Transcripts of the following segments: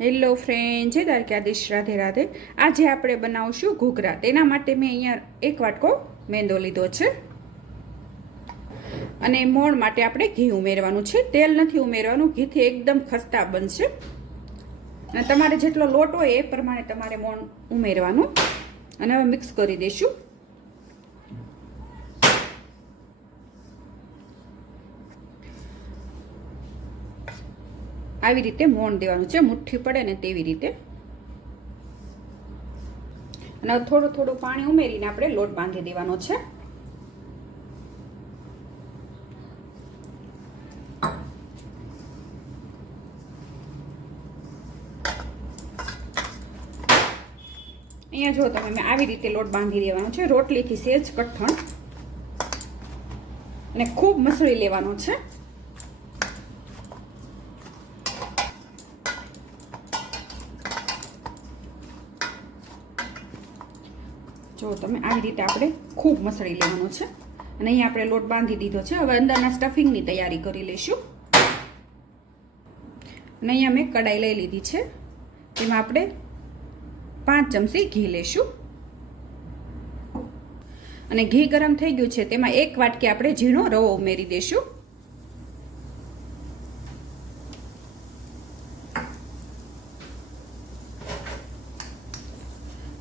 Hello friend જય દ્વારકાધીશ, રાધે રાધે. આજે આપણે બનાવશું ઘૂઘરા. તેના માટે મેં અહીંયા એક વાટકો મેંદો લીધો છે. અને મોણ માટે આપણે ઘી ઉમેરવાનું છે. તેલ નથી ઉમેરવાનું, ઘીથી એકદમ ખસ્તા બનશે. અને તમારે જેટલો લોટ હોય એ પ્રમાણે તમારે મોણ ઉમેરવાનું. અને હવે મિક્સ કરી દઈશું. આવી રીતે મોણ દેવાનું છે, મુઠ્ઠી પડે ને તેવી રીતે. અને થોડું થોડું પાણી ઉમેરીને આપણે લોટ બાંધી દેવાનો છે. અહીંયા જો તમે મેં આવી રીતે લોટ બાંધી દેવાનો છે, રોટલીથી સેજ કઠણ. અને ખૂબ મસળી લેવાનો છે. જો તમે આવી રીતે આપણે ખૂબ મસળી લેવાનું છે. અને અહીંયા આપણે લોટ બાંધી દીધો છે. હવે અંદરના સ્ટફિંગની તૈયારી કરી લઈશું. અને અહીંયા મેં કડાઈ લઈ લીધી છે. તેમાં આપણે પાંચ ચમચી ઘી લેશું અને ઘી ગરમ થઈ ગયું છે. તેમાં એક વાટકી આપણે ઝીણો રવો ઉમેરી દઈશું.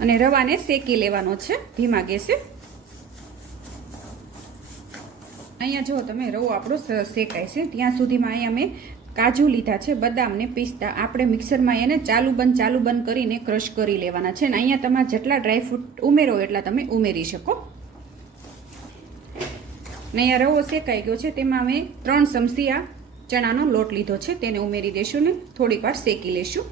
અને રવાને શેકી લેવાનો છે. ધીમા ગેસે. અહીંયા જો તમે રવો આપણો શેકાય છે. ત્યાં સુધીમાં અહીંયા મેં કાજુ લીધા છે, બદામ ને પિસ્તા. આપણે મિક્સરમાં એને ચાલુ બંધ ચાલુ બંધ કરીને ક્રશ કરી લેવાના છે. અને અહીંયા તમારે જેટલા ડ્રાયફ્રૂટ ઉમેરો એટલા તમે ઉમેરી શકો. ને અહીંયા રવો શેકાઈ ગયો છે. તેમાં મેં ત્રણ ચમચી આ ચણાનો લોટ લીધો છે. તેને ઉમેરી દઈશું ને થોડીક વાર શેકી લેશું.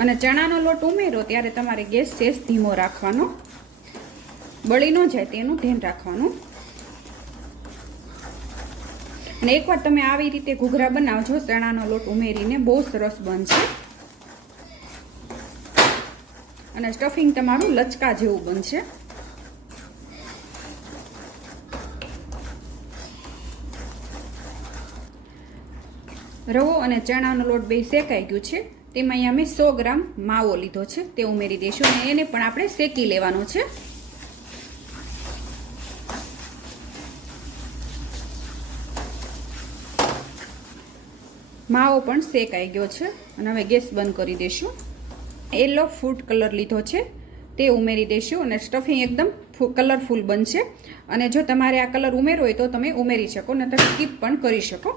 અને ચણાનો લોટ ઉમેરો ત્યારે તમારે ગેસ શેષ ધીમો રાખવાનો. બળી ન જાય તેનું ધ્યાન રાખવાનું. અને એકવાર તમે આવી રીતે ઘૂઘરા બનાવજો, ચણાનો લોટ ઉમેરીને બહુ સરસ બનશે. અને સ્ટફિંગ તમારું લચકા જેવું બનશે. રવો અને ચણાનો લોટ બે શેકાઈ ગયું છે. તેમાં અહીંયા મેં સો ગ્રામ માવો લીધો છે. તે ઉમેરી દઈશું અને એને પણ આપણે શેકી લેવાનો છે. માવો પણ શેકાઈ ગયો છે અને હવે ગેસ બંધ કરી દઈશું. યલો ફૂડ કલર લીધો છે. તે ઉમેરી દઈશું અને સ્ટફિંગ એકદમ કલરફુલ બનશે. અને જો તમારે આ કલર ઉમેરવો હોય તો તમે ઉમેરી શકો, નહીતર સ્કીપ પણ કરી શકો.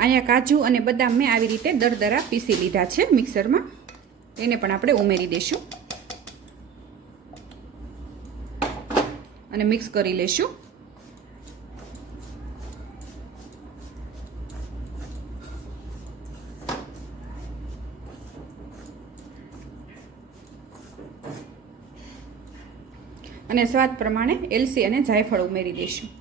અહીંયા કાજુ અને બદામ મેં આવી રીતે દરદરા પીસી લીધા છે મિક્સરમાં. એને પણ આપણે ઉમેરી દઈશું. અને મિક્સ કરી લઈશું. અને સ્વાદ પ્રમાણે એલસી અને જાયફળ ઉમેરી દઈશું.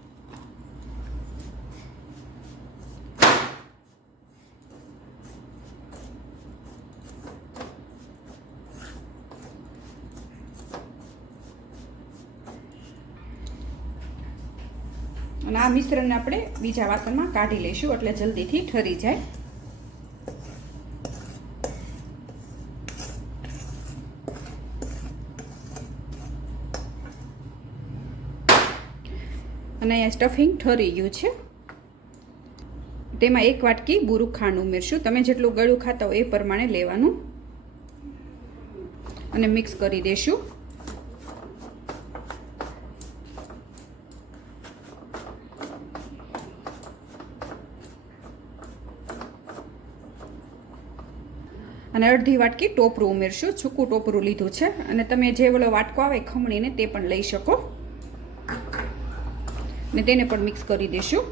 અને આ મિશ્રણને આપણે બીજા વાસણમાં કાઢી લઈશું, એટલે જલ્દીથી ઠરી જાય. અને અહીંયા સ્ટફિંગ ઠરી ગયું છે. તેમાં એક વાટકી બુરું ખાંડ ઉમેરશું. તમે જેટલું ગળું ખાતા હોય એ પ્રમાણે લેવાનું. અને મિક્સ કરી દઈશું અને અડધી વાટકી ટોપરું ઉમેરશું. છૂકું ટોપરું લીધું છે. અને તમે જે ઓલો વાટકો આવે ખમણીને તે પણ લઈ શકો. ને તેને પણ મિક્સ કરી દઈશું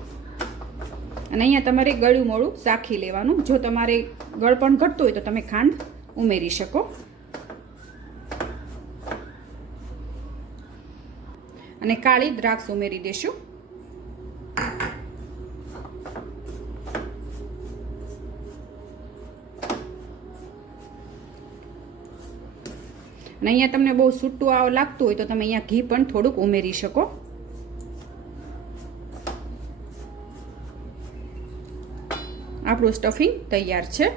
અને અહીંયા તમારે ગળ્યું મોળું ચાખી લેવાનું. જો તમારે ગળપણ ઘટતું હોય તો તમે ખાંડ ઉમેરી શકો. અને કાળી દ્રાક્ષ ઉમેરી દઈશું અને અહીંયા તમને બહુ સૂટું આવો લાગતું હોય તો તમે અહીંયા ઘી પણ થોડુંક ઉમેરી શકો. આપણું સ્ટફિંગ તૈયાર છે.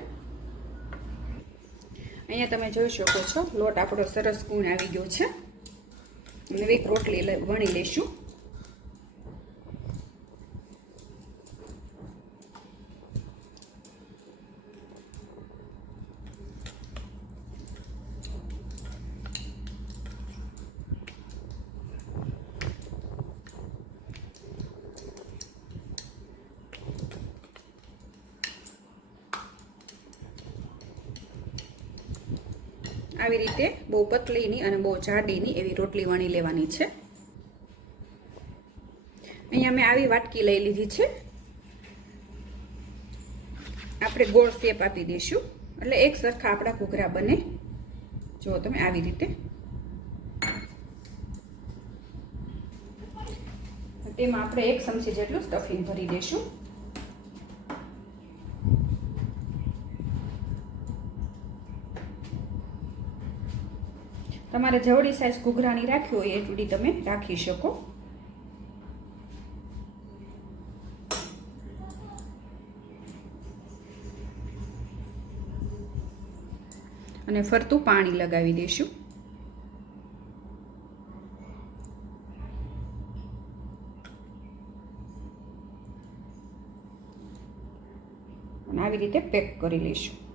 અહીંયા તમે જોઈ શકો છો, લોટ આપણો સરસ ગુણ આવી ગયો છે. અને એક રોટલી વણી લઈશું. આવી રીતે બહુ પતલીની અને બહુ જાડીની એવી રોટલી વણી લેવાની છે. અહીંયા મેં આવી વાટકી લઈ લીધી છે. આપણે ગોળ શેપ આપી દઈશું. એટલે એક સરખા આપણા ઘૂઘરા બને. જો તમે આવી રીતે. તેમાં આપણે એક ચમચી જેટલું સ્ટફિંગ ભરી દઈશું. તમારે જવડી સાઈઝ ઘૂઘરાની રાખવી હોય એટલી તમે રાખી શકો. અને ફરતું પાણી લગાવી દઈશું. આવી રીતે પેક કરી લઈશું.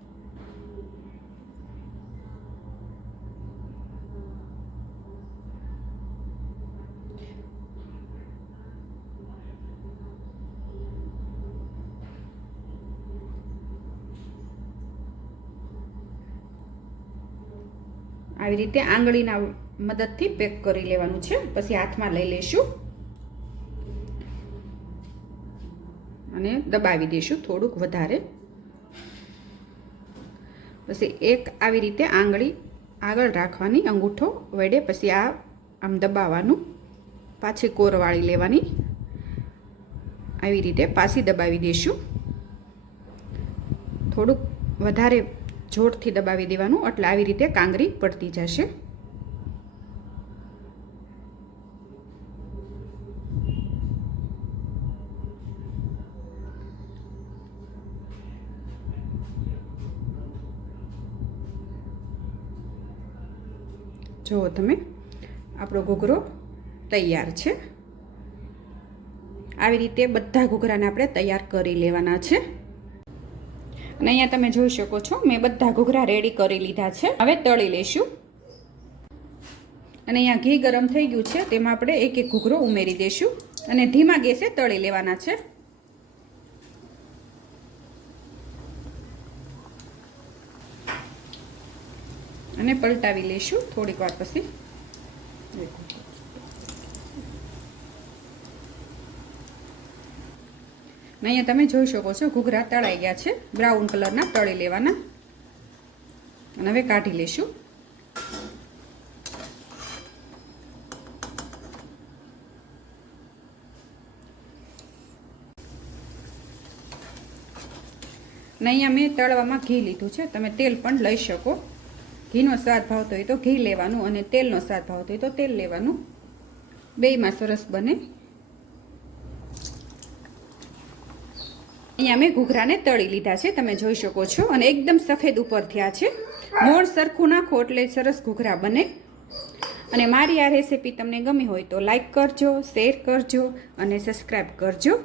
આવી રીતે આંગળીના મદદથી પેક કરી લેવાનું છે. પછી હાથમાં લઈ લઈશું. અને દબાવી દઈશું થોડુંક વધારે. પછી એક આવી રીતે આંગળી આગળ રાખવાની અંગૂઠો વડે પછી આ આમ દબાવવાનું. પાછી કોર વાળી લેવાની. આવી રીતે પાછી દબાવી દઈશું. થોડુંક વધારે જોરથી દબાવી દેવાનું, એટલે આવી રીતે કાંગરી પડતી જશે. જુઓ તમે આપણો ઘૂઘરો તૈયાર છે. આવી રીતે બધા ઘૂઘરાને આપણે તૈયાર કરી લેવાના છે. અને અહીંયા તમે જોઈ શકો છો, મેં બધા ઘૂઘરા રેડી કરી લીધા છે. હવે તળી લઈશું. અને અહીંયા ઘી ગરમ થઈ ગયું છે, તેમાં આપણે એક એક ઘૂઘરો ઉમેરી દઈશું. અને ધીમા ગેસે તળી લેવાના છે. અને પલટાવી લઈશું થોડીક વાર પછી. અહીંયા તમે જોઈ શકો છો, ઘૂઘરા તળાઈ ગયા છે, બ્રાઉન કલરના તળી લેવાના. અને હવે કાઢી લઈશું. ને અહીંયા મેં તળવામાં ઘી લીધું છે, તમે તેલ પણ લઈ શકો. ઘીનો સ્વાદ ભાવતો હોય તો ઘી લેવાનું અને તેલનો સ્વાદ ભાવતો હોય તો તેલ લેવાનું. બેયમાં સરસ બને. અહીંયા મેં ઘૂઘરાને તળી લીધા છે, તમે જોઈ શકો છો. અને એકદમ સફેદ ઉપર થયા છે. મોણ સરખું નાખો એટલે સરસ ઘૂઘરા બને. અને મારી આ રેસીપી તમને ગમી હોય તો લાઈક કરજો શેર કરજો અને સબસ્ક્રાઈબ કરજો.